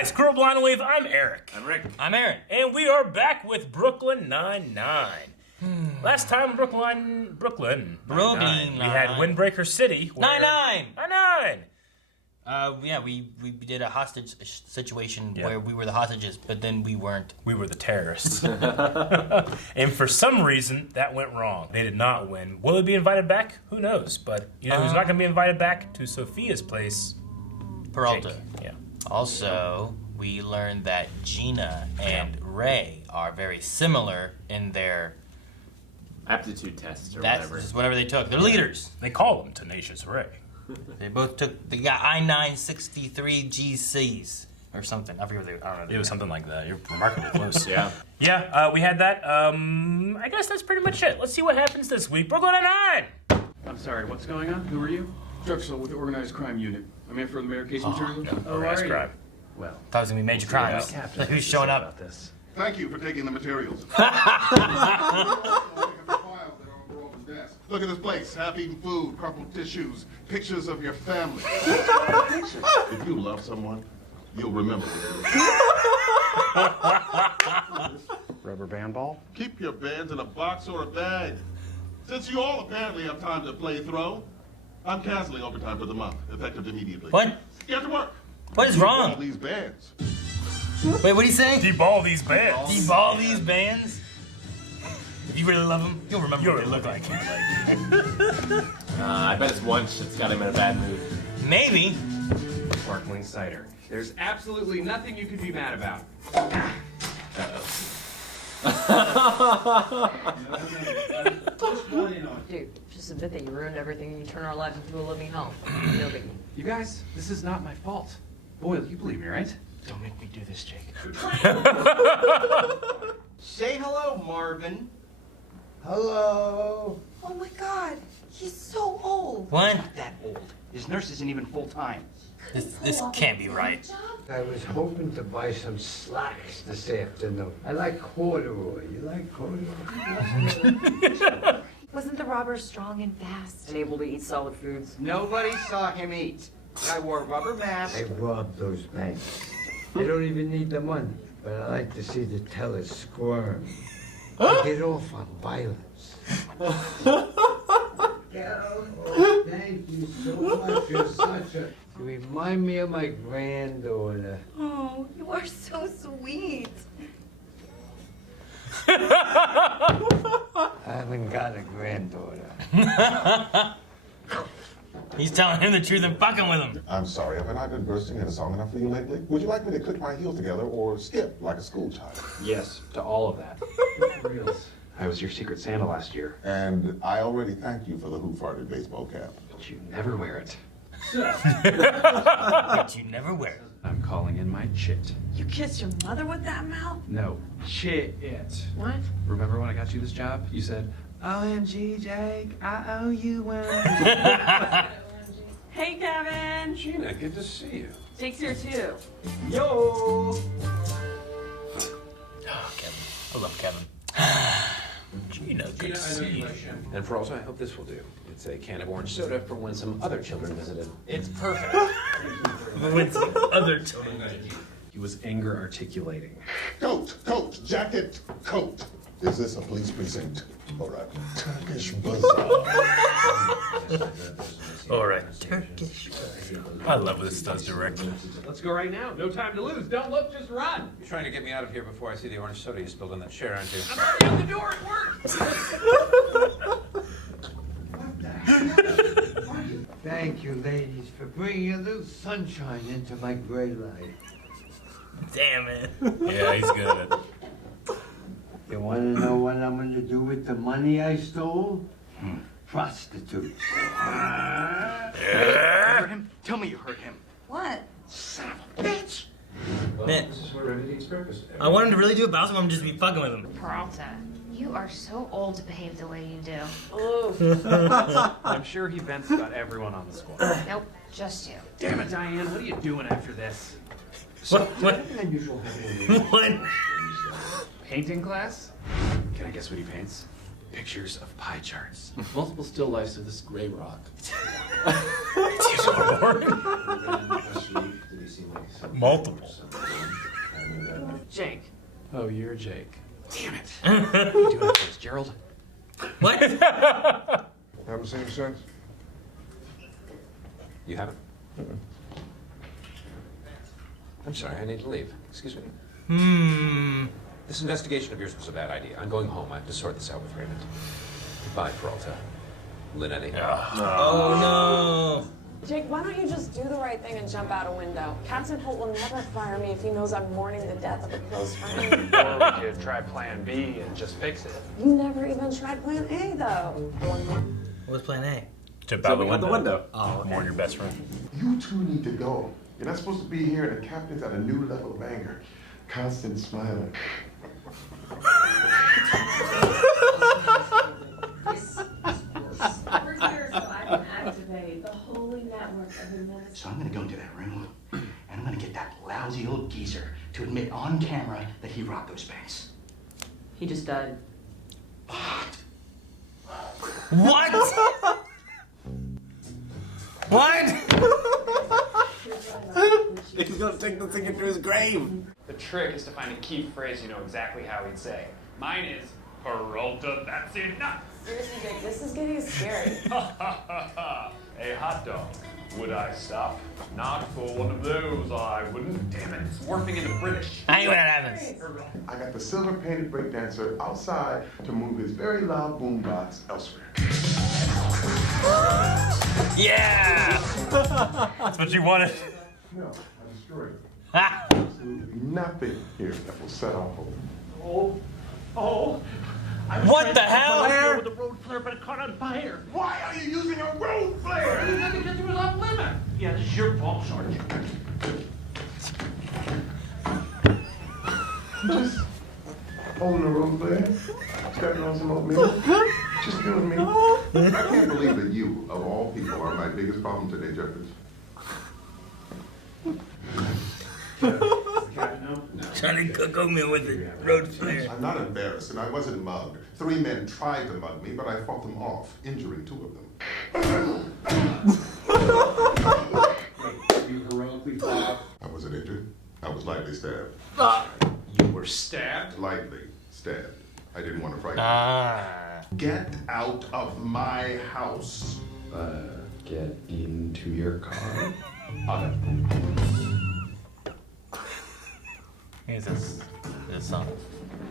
guys, Girl Blind Wave, I'm Eric. I'm Rick. I'm Aaron. And we are back with Brooklyn Nine-Nine. Last time, Brooklyn Nine-Nine. We had Windbreaker City. Nine-Nine! Nine-Nine! We did a hostage situation where we were the hostages, but then we weren't. We were the terrorists. And for some reason, that went wrong. They did not win. Will they be invited back? Who knows? But you know who's not going to be invited back to Sophia's place? Peralta. Jake. Yeah. Also, we learned that Gina and Ray are very similar in their Aptitude tests or that's whatever. just whatever they took. They're leaders. They call him Tenacious Ray. They got I-963 GCs or something. I forget what I don't know. It was something like that. You're remarkably close. Yeah. Yeah, we had that. I guess that's pretty much it. Let's see what happens this week. Brooklyn Nine-Nine! I'm sorry, what's going on? Who are you? Structural with the organized crime unit. I'm in for the mayor case material. Organized crime. Well, Thought it was gonna be major crimes. Captain, Like, who's showing up? This. Thank you for taking the materials. Look at this place. Half-eaten food, crumpled tissues, pictures of your family. If you love someone, you'll remember. Rubber band ball? Keep your bands in a box or a bag. Since you all apparently have time to play throw, I'm canceling overtime for the month, effective immediately. What? Get to work. What is Keep all wrong? these bands. Wait, what are you saying? Deball these bands. Deball these bands? If you really love them, you'll remember You'll what they look like. I bet it's lunch that's got him in a bad mood. Maybe. Sparkling cider. There's absolutely nothing you could be mad about. Dude, just admit that you ruined everything and you turned our lives into a living hell. No biggie. You guys, this is not my fault. Boyle, you believe me, right? Don't make me do this, Jake. Say hello, Marvin. Hello. Oh my god, he's so old. What? Not that old. His nurse isn't even full-time. This can't be right. I was hoping to buy some slacks this afternoon. I like corduroy. You like corduroy? Wasn't the robber strong and fast? And able to eat solid foods? Nobody saw him eat. Guy wore a rubber mask. I robbed those banks. I don't even need the money, but I like to see the tellers squirm. I get off on violence. Oh, thank you so much. You're such a... You remind me of my granddaughter. Oh, you are so sweet. I haven't got a granddaughter. He's telling him the truth and fucking with him. I'm sorry, haven't I been bursting into song enough for you lately? Would you like me to click my heels together or skip like a school child? Yes, to all of that. For reals. I was your Secret Santa last year. And I already thanked you for the who-farted baseball cap. But you never wear it. But you never wear it. I'm calling in my chit. You kissed your mother with that mouth? No, chit it. What? Remember when I got you this job? You said, OMG, Jake, I owe you one. Hey, Kevin. Gina, good to see you. Jake's here too. Yo! Oh, Kevin. I love Kevin. Gina, good to see you. And for also, I hope this will do. It's a can of orange soda for when some other children visited. It's perfect. With some other children. He was anger articulating. Coat, jacket, coat. Is this a police precinct or a Turkish bazaar? All right. Turkish. I love what this does directly. Let's go right now. No time to lose. Don't look, just run. You're trying to get me out of here before I see the orange soda you spilled on that chair, aren't you? I'm already out the door. It worked. Thank you, ladies, for bringing a little sunshine into my gray life. Damn it. Yeah, he's good at it. You want to know what I'm going to do with the money I stole? Prostitutes. You heard him? Tell me you heard him. What? Son of a bitch! Man, This is what Remedies purpose. I want him to really do it, but I also want him to just be fucking with him. Peralta, you are so old to behave the way you do. I'm sure he vents about everyone on the squad. Nope, just you. Damn it, Diane. What are you doing after this? What? What? Painting class? Can I guess what he paints? Pictures of pie charts. Multiple still lifes of this gray rock. It's so boring. Multiple. Jake. Oh, you're Jake. Damn it. What are you doing, Fitzgerald? What? Haven't seen him since? You haven't? I'm sorry, I need to leave. Excuse me. This investigation of yours was a bad idea. I'm going home. I have to sort this out with Raymond. Goodbye, Peralta. Linetti. Oh Jake, why don't you just do the right thing and jump out a window? Captain Holt will never fire me if he knows I'm mourning the death of a close friend. Or we could try plan B and just fix it. You never even tried plan A, though. no. What was plan A? Jump out Jumping out the window. Oh, Mourn your best friend. You two need to go. You're not supposed to be here, and the captain's at a new level of anger. Constant smiling. So I'm gonna go into that room, and I'm gonna get that lousy old geezer to admit on camera that he robbed those banks. He just died. What? What? He's gonna take the thing into his grave. The trick is to find a key phrase you know exactly how he'd say. Mine is, Peralta, that's enough. Seriously, Jake, this is getting scary. A hot dog. Would I stop? Not for one of those, I wouldn't. Damn it, it's morphing into British. I ain't what happens. I got the silver-painted breakdancer outside to move his very loud boombox elsewhere. Yeah! That's what you wanted. No, I destroyed it. Absolutely nothing here that will set off hope. Oh. What the hell? With the road flare, but it caught on fire. Why are you using a road flare? Because it was off limit. Yeah, this is your fault, Sergeant. Just holding a road flare, stepping on some oatmeal, just doing me. I can't believe that you, of all people, are my biggest problem today, Jeffers. Trying to cook oatmeal with a road flare. I'm not embarrassed, and I wasn't mugged. 3 men tried to mug me, but I fought them off, injuring 2 of them. You heroically fought. I wasn't injured. I was lightly stabbed. You were stabbed? Lightly stabbed. I didn't want to frighten you. Ah. Get out of my house. Get into your car. Here's this song.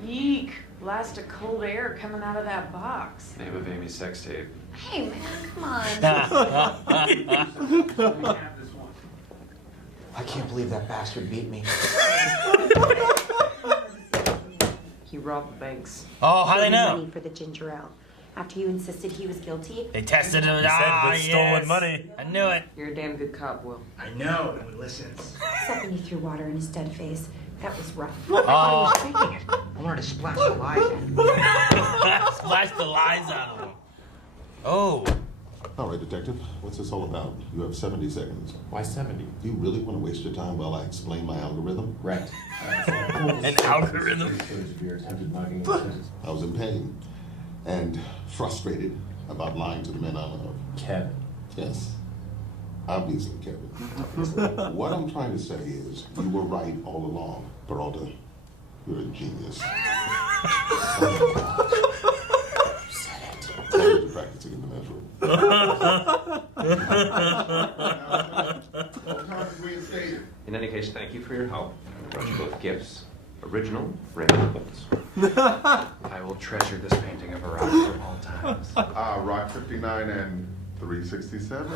Yeek. Blast of cold air coming out of that box. Name of Amy's sex tape. Hey, man, come on. I can't believe that bastard beat me. He robbed the banks. Oh, how they know? Money for the ginger ale. After you insisted he was guilty. They tested him. He said with stolen money. I knew it. You're a damn good cop, Will. I know, no one listens. Except when you threw water in his dead face. That was rough. I was faking it. I wanted to splash the lies out of him. Splash the lies out of him. Oh. All right, Detective, what's this all about? You have 70 seconds. Why 70? Do you really want to waste your time while I explain my algorithm? Right. An algorithm. I was in pain and frustrated about lying to the men I love. Kevin. Yes. Obviously, Kevin. What I'm trying to say is, you were right all along. Peralta, you're a genius. You're practicing in the natural. In any case, thank you for your help. I brought you both gifts. Original Raymond Bolts. I will treasure this painting of a rock for all times. Rock 59 and 367.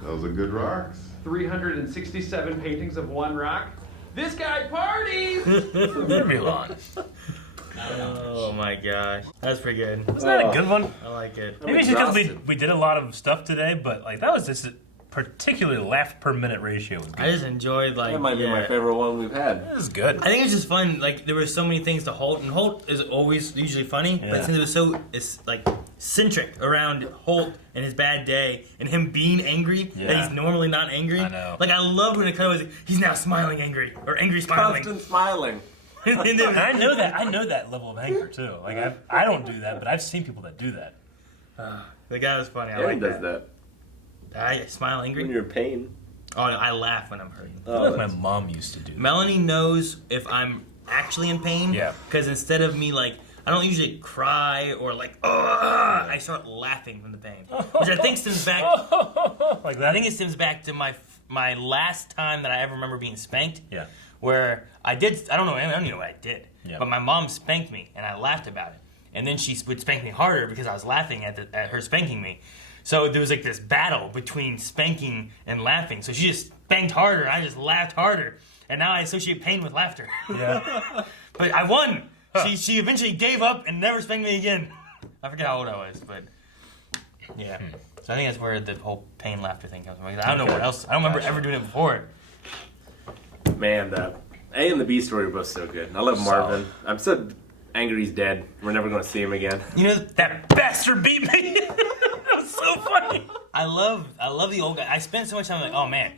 Those are good rocks. 367 paintings of one rock. This guy parties! Babylon. Oh my gosh. That's pretty good. Wasn't that a good one? I like it. Maybe it's because we did a lot of stuff today, but like that was just a particularly laugh per minute ratio. Was good. I just enjoyed like That might be my favorite one we've had. This is good. I think it's just fun. Like there were so many things to Holt, and Holt is always usually funny, Yeah. but since it was so it's like centric around Holt and his bad day and him being angry that Yeah. he's normally not angry. I know. Like I love when it kind of was like, he's now smiling angry or angry smiling. Constant smiling. And then And I know that. I know that level of anger too. Like I don't do that, but I've seen people that do that. the guy was funny. I Aaron like does that. I smile angry. When you're in pain. Oh, no, I laugh when I'm hurting. I feel like my mom used to do that. Melanie knows if I'm actually in pain. Yeah. Because instead of me like, I don't usually cry or like, I start laughing from the pain, which I think stems back. Like that? I think it stems back to my last time that I ever remember being spanked. Yeah. Where I don't know what I did. Yeah. But my mom spanked me and I laughed about it. And then she would spank me harder because I was laughing at her spanking me. So there was like this battle between spanking and laughing. So she just spanked harder and I just laughed harder. And now I associate pain with laughter. Yeah. But I won. She eventually gave up and never spanked me again. I forget how old I was, but yeah. So I think that's where the whole pain laughter thing comes from. I don't know what else. I don't remember ever doing it before. Man, the A and the B story were both so good. I love Marvin. I'm so angry he's dead. We're never going to see him again. You know, That bastard beat me. That was so funny. I love the old guy. I spent so much time like, oh man,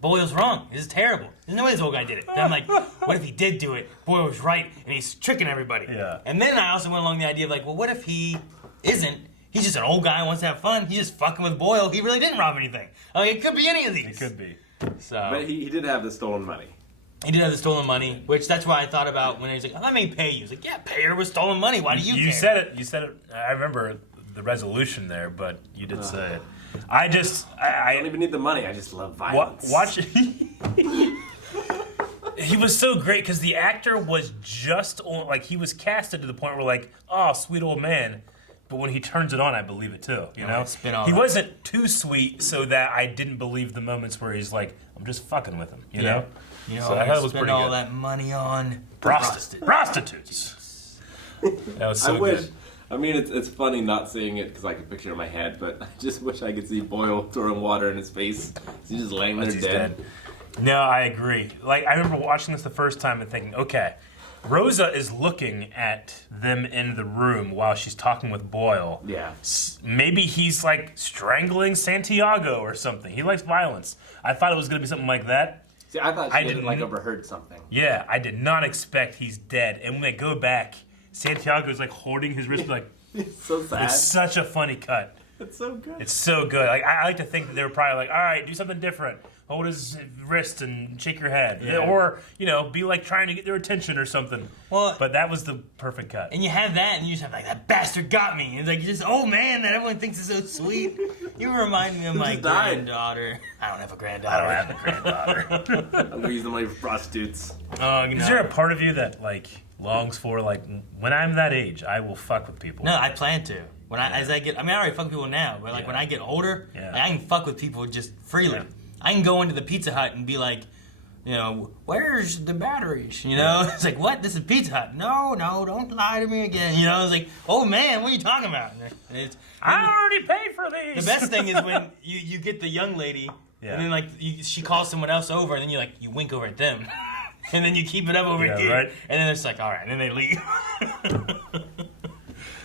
Boyle's wrong. This is terrible. There's no way this old guy did it. Then I'm like, what if he did do it? Boyle was right, and he's tricking everybody. Yeah. And then I also went along the idea of like, well, what if he isn't? He's just an old guy who wants to have fun. He's just fucking with Boyle. He really didn't rob anything. Like, it could be any of these. It could be. So. But he did have the stolen money. He did have the stolen money, which that's why I thought about when he was like, let me pay you. He's like, yeah, pay her with stolen money. Why do you care? You said it. I remember the resolution there, but you did say it. I don't even need the money. I just love violence. Watch it. He was so great because the actor was just on, like, he was casted to the point where like, oh, sweet old man. But when he turns it on, I believe it too. You know, he wasn't too sweet, so that I didn't believe the moments where he's like, I'm just fucking with him. You know. You know, So I thought it was spend pretty all good. that money on Prostitutes. That was so I wish. good. I mean, it's funny not seeing it because I can picture it in my head, but I just wish I could see Boyle throwing water in his face. He's just laying there Once he's dead. No, I agree. Like, I remember watching this the first time and thinking, okay, Rosa is looking at them in the room while she's talking with Boyle. Yeah. Maybe he's like strangling Santiago or something. He likes violence. I thought it was going to be something like that. See, I thought she had like overheard something. Yeah, I did not expect he's dead. And when they go back, Santiago's like holding his wrist like... It's so sad. It's such a funny cut. It's so good. It's so good. Like, I like to think that they were probably like, all right, do something different. Hold his wrist and shake your head. Yeah. Or, you know, be like trying to get their attention or something. Well, but that was the perfect cut. And you have that, and you just have like, that bastard got me. And it's like, just, oh man, that everyone thinks is so sweet. You remind me of my granddaughter. I don't have a granddaughter. I'm going to use the money for prostitutes. Is there a part of you that, like, longs for, like, when I'm that age, I will fuck with people? No, I plan to. As I get, I already fuck with people now, but like when I get older, like, I can fuck with people just freely. Yeah. I can go into the Pizza Hut and be like, you know, where's the batteries? You know, it's like, what? This is Pizza Hut. No, don't lie to me again. You know, it's like, oh man, what are you talking about? I already paid for these. The best thing is when you get the young lady, and then like she calls someone else over, and then you wink over at them, and then you keep it up over here, right? And then it's like, all right, and then they leave.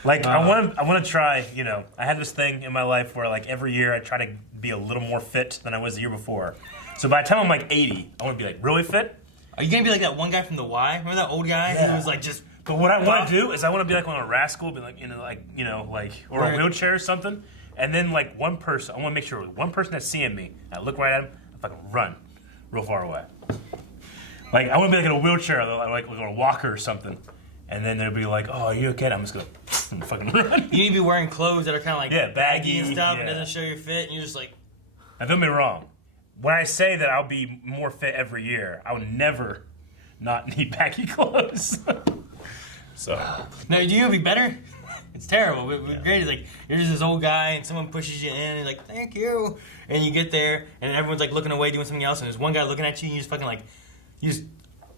Like, I want to try, you know, I had this thing in my life where, like, every year I try to be a little more fit than I was the year before. So by the time I'm, like, 80, I want to be, like, really fit. Are you going to be like that one guy from The Y? Remember that old guy who was, like, just... But what I want to do is I want to be, like, on a rascal, be, like, or a wheelchair or something. And then, like, one person, I want to make sure one person that's seeing me, I look right at him, I fucking run real far away. Like, I want to be, like, in a wheelchair, like on a walker or something. And then they'll be like, oh, are you okay? And I'm just going to fucking run. You need to be wearing clothes that are kind of like baggy and stuff. Yeah. It doesn't show your fit. And you're just like... Now, don't be wrong. When I say that I'll be more fit every year, I will never not need baggy clothes. So. No, do you be better? It's terrible. But great. It's like, you're just this old guy and someone pushes you in and you're like, thank you. And you get there and everyone's like looking away doing something else and there's one guy looking at you and you just fucking like, you just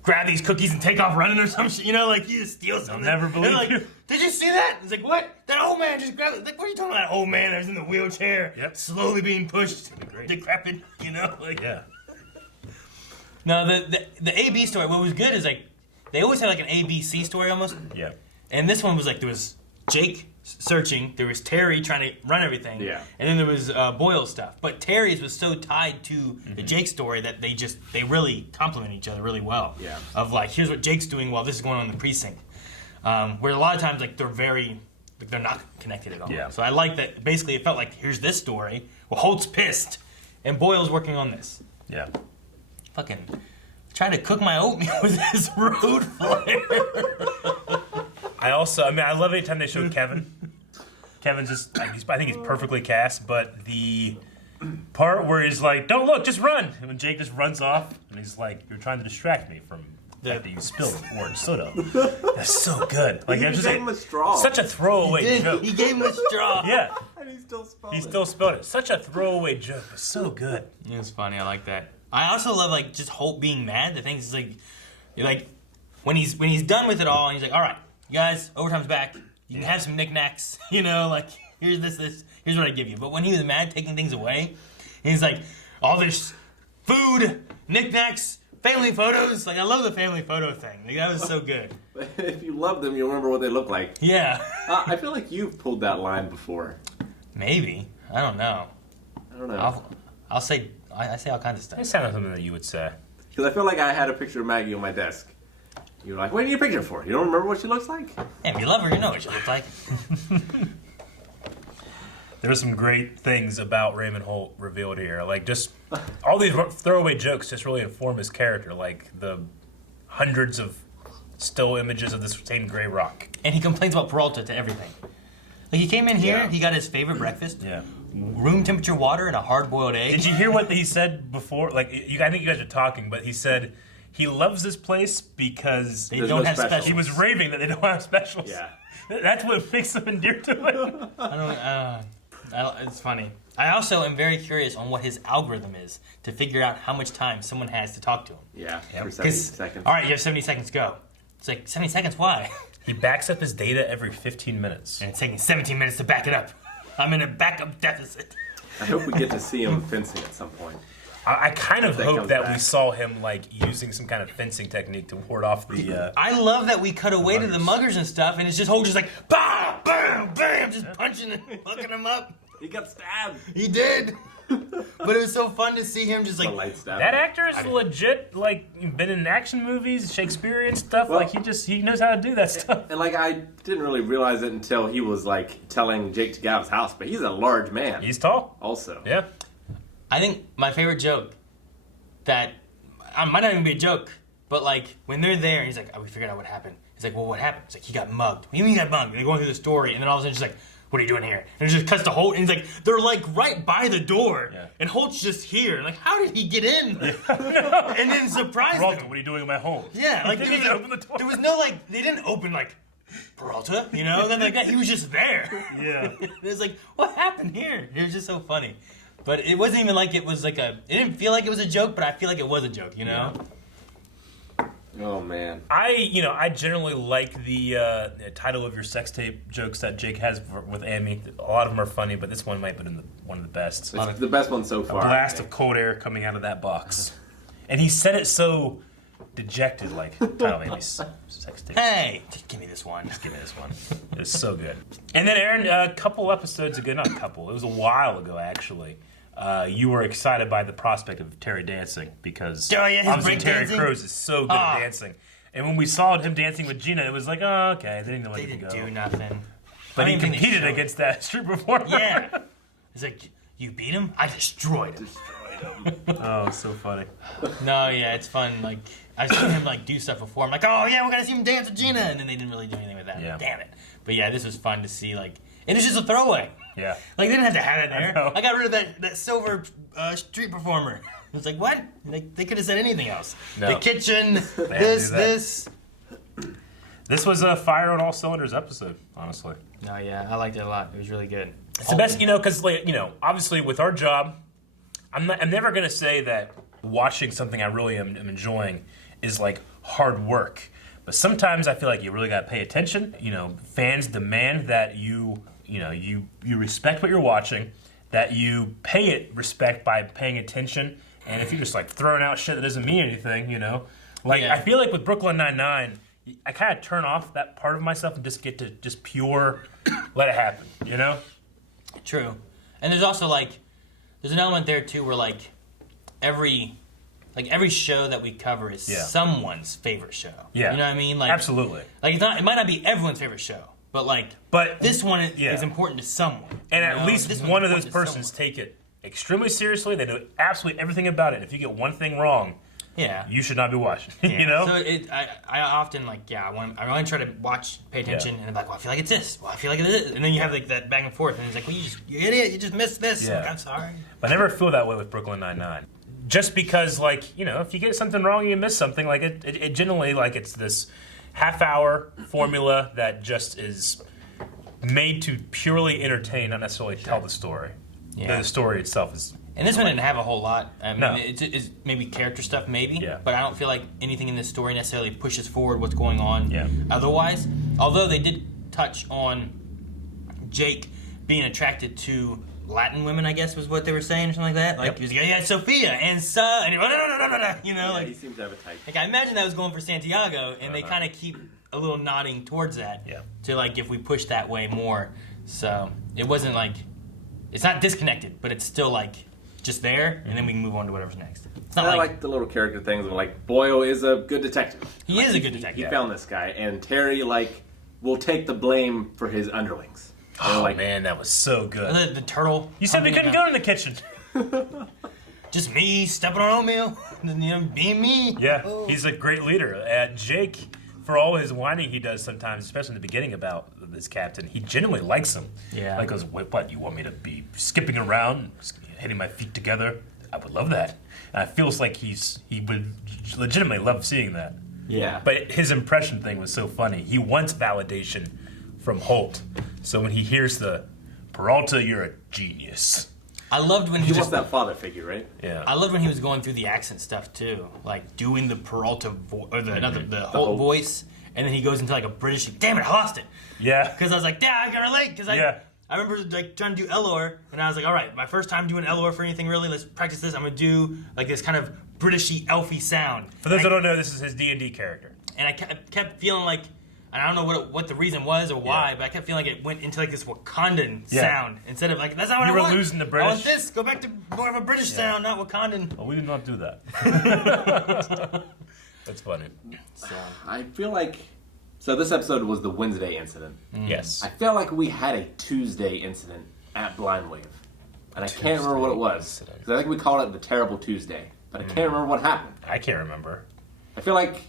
grab these cookies and take off running or some shit. You know, like you just steal something. I'll never believe like, you. Did you see that? It's like, what? That old man just grabbed it. Like, what are you talking about? That old man that was in the wheelchair, slowly being pushed, decrepit, you know? Like, yeah. No, the A-B story, what was good is like, they always had like an A-B-C story almost. Yeah. And this one was like, there was Jake searching, there was Terry trying to run everything, and then there was Boyle stuff. But Terry's was so tied to the Jake story that they really complement each other really well. Yeah. Of like, here's what Jake's doing while this is going on in the precinct. Where a lot of times like they're not connected at all. Yeah. So I like that. Basically, it felt like here's this story. Well, Holt's pissed, and Boyle's working on this. Yeah. Fucking trying to cook my oatmeal with this road flare. I love anytime they show Kevin. Kevin's just, I think he's perfectly cast, but the part where he's like, don't look, just run. And when Jake just runs off, and he's like, you're trying to distract me from the fact that you spilled orange soda. That's so good. Like, He that's just gave him a straw. such a throwaway joke. He gave him a straw. Yeah. And he still spelled He still spelled it. Such a throwaway joke, but so good. It was funny. I like that. I also love like just Holt being mad. The thing is like when he's done with it all, and he's like, all right, you guys, overtime's back. You can have some knickknacks. You know, like here's this. Here's what I give you. But when he was mad, taking things away, and he's like, all this food, knickknacks, family photos. Like I love the family photo thing. Like, that was so good. If you love them, you'll remember what they look like. Yeah. I feel like you've pulled that line before. Maybe. I don't know. I'll say. I say all kinds of stuff. It sounded like something that you would say. Because I feel like I had a picture of Maggie on my desk. You were like, what do you need a picture for? You don't remember what she looks like? Yeah, if you love her, you know what she looks like. There are some great things about Raymond Holt revealed here. Like, just all these throwaway jokes just really inform his character. Like, the hundreds of still images of this same gray rock. And he complains about Peralta to everything. Like, he came in here, he got his favorite breakfast. Yeah. Room temperature water and a hard-boiled egg. Did you hear what he said before? Like, I think you guys are talking, but he said he loves this place because they don't have specials. He was raving that they don't have specials. Yeah. That's what makes them endear to it. It's funny. I also am very curious on what his algorithm is to figure out how much time someone has to talk to him. Yeah, for 70 seconds. All right, you have 70 seconds, go. It's like, 70 seconds, why? He backs up his data every 15 minutes. And it's taking 17 minutes to back it up. I'm in a backup deficit. I hope we get to see him fencing at some point. I kind of hope that back. we saw him like using some kind of fencing technique to ward off the. I love that we cut away to the muggers and stuff, and it's just Holt just like bam, bam, bam, just punching and fucking him up. He got stabbed. He did. But it was so fun to see him just like that actor is legit, like been in action movies, Shakespearean stuff. Well, like he knows how to do that stuff. And like I didn't really realize it until he was like telling Jake to get out of his house. But he's a large man. He's tall. Also, yeah. I think my favorite joke that might not even be a joke, but like when they're there, and he's like, "Oh, we figured out what happened." He's like, "Well, what happened?" He's like, "He got mugged." What do you mean he got mugged? And they're going through the story, and then all of a sudden, she's like, "What are you doing here?" And it just cuts to Holt, and he's like, "They're like right by the door, and Holt's just here. Like, how did he get in?" And then surprise Peralta, them. what are you doing in my home? Yeah, like He didn't open the door. There was no like they didn't open like Peralta, you know, then like that. He was just there. Yeah. It was like, what happened here? It was just so funny. But it wasn't even like it was like it didn't feel like it was a joke, but I feel like it was a joke, you know? Oh man. I generally like the title of your sex tape jokes that Jake has with Amy. A lot of them are funny, but this one might have been one of the best. It's the best one so far. A blast of cold air coming out of that box. And he said it so dejected, like, title of Amy's sex tape. Hey, just give me this one. Just give me this one. It was so good. And then Aaron, a couple episodes ago, not a couple, it was a while ago actually, you were excited by the prospect of Terry dancing because obviously Terry Crews is so good at dancing. And when we saw him dancing with Gina, it was like, oh, okay, they didn't let him go. They didn't do nothing. But he competed against that street performer. Yeah. It's like, you beat him? I destroyed him. Oh, so funny. No, yeah, it's fun. Like, I've seen him like do stuff before. I'm like, oh yeah, we're gonna see him dance with Gina, and then they didn't really do anything with that. Yeah. Damn it. But yeah, this was fun to see. Like, and it's just a throwaway. Yeah. Like they didn't have to have it there. I got rid of that silver street performer. It's like what? They could have said anything else. No. The kitchen, this. This was a fire on all cylinders episode, honestly. No, yeah, I liked it a lot. It was really good. It's the best, because obviously with our job, I'm never gonna say that watching something I really am enjoying is like hard work. But sometimes I feel like you really gotta pay attention. Fans demand that you respect what you're watching, that you pay it respect by paying attention. And if you're just like throwing out shit that doesn't mean anything, I feel like with Brooklyn Nine-Nine, I kind of turn off that part of myself and just get to just pure let it happen, True. And there's also there's an element there too where every show that we cover is someone's favorite show. Yeah. You know what I mean? Absolutely. It might not be everyone's favorite show, but this one is important to someone. And at least one of those persons take it extremely seriously. They know absolutely everything about it. If you get one thing wrong, you should not be watching. You know. So I often I want to try to pay attention, and I'm like, well, I feel like it's this. Well, I feel like it's this, and then you have like that back and forth, and it's like, well, you idiot, you just missed this. Yeah. Like, I'm sorry. But I never feel that way with Brooklyn Nine-Nine. Just because, like, you know, if you get something wrong, you miss something. Like it generally, like, it's this half-hour formula that just is made to purely entertain, not necessarily tell the story. Yeah. The story itself is. And this one didn't have a whole lot. I mean, No. it's maybe character stuff, maybe. Yeah. But I don't feel like anything in this story necessarily pushes forward what's going on. Yeah. Otherwise, although they did touch on Jake being attracted to Latin women, I guess was what they were saying, or something like that. Like, he was like, yeah, Sophia and and you know, like he seems to have a type. Like I imagine that was going for Santiago, and they kind of keep a little nodding towards that. Yeah. To like if we push that way more, so it wasn't like it's not disconnected, but it's still like just there, and then we can move on to whatever's next. It's not I like the little character things. Like Boyle is a good detective. He is a good detective. He found this guy, and Terry will take the blame for his underlings. Oh man, that was so good. The turtle. You said we couldn't go in the kitchen. Just me stepping on oatmeal, you know, being me. Yeah, he's a great leader. Jake, for all his whining he does sometimes, especially in the beginning about this captain, he genuinely likes him. Yeah. Like goes, what? You want me to be skipping around, hitting my feet together? I would love that. And it feels like he would legitimately love seeing that. Yeah. But his impression thing was so funny. He wants validation from Holt. So when he hears the Peralta, you're a genius. I loved when he wants that father figure, right? Yeah. I loved when he was going through the accent stuff too, like doing the Peralta or the Holt voice, and then he goes into like a British. Damn it, I lost it. Yeah. Because I was like, yeah, I can relate. Because I remember like trying to do Elor, and I was like, all right, my first time doing Elor for anything really. Let's practice this. I'm gonna do like this kind of Britishy, elfy sound. For those that don't know, this is his D&D character. And I kept feeling like. And I don't know what the reason was or why, but I kept feeling like it went into like this Wakandan sound instead of like that's not what I want. You were losing the British. I want this. Go back to more of a British sound, not Wakandan. Oh, we did not do that. That's funny. So I feel like this episode was the Wednesday incident. Yes. I feel like we had a Tuesday incident at Blind Wave, and I can't remember what it was because I think we called it the Terrible Tuesday, but I can't remember what happened. I can't remember. I feel like.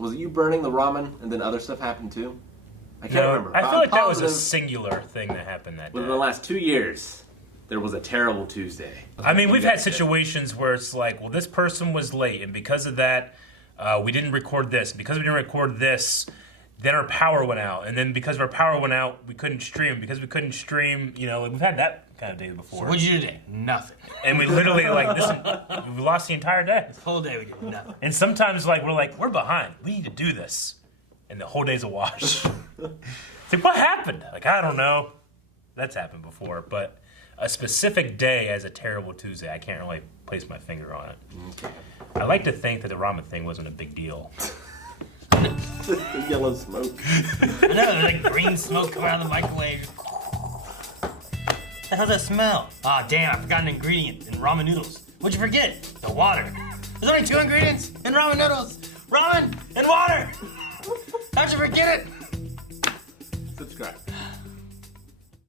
Was it you burning the ramen and then other stuff happened too? I can't remember. I feel like that was a singular thing that happened that day. Within the last 2 years, there was a terrible Tuesday. I mean, we've had situations where it's like, well, this person was late, and because of that, we didn't record this. Because we didn't record this, then our power went out. And then because our power went out, we couldn't stream. Because we couldn't stream, you know, we've had that kind of day before. So what'd you do today? Nothing. And we literally, we lost the entire day. This whole day we did nothing. And sometimes, we're behind. We need to do this. And the whole day's a wash. It's like, what happened? Like, I don't know. That's happened before. But a specific day as a terrible Tuesday, I can't really place my finger on it. Okay. I like to think that the ramen thing wasn't a big deal. The yellow smoke. I know, like green smoke coming out of the microwave. What the hell's that smell? Ah, damn, I forgot an ingredient in ramen noodles. What'd you forget? The water. There's only 2 ingredients in ramen noodles. Ramen and water. How'd you forget it? Subscribe.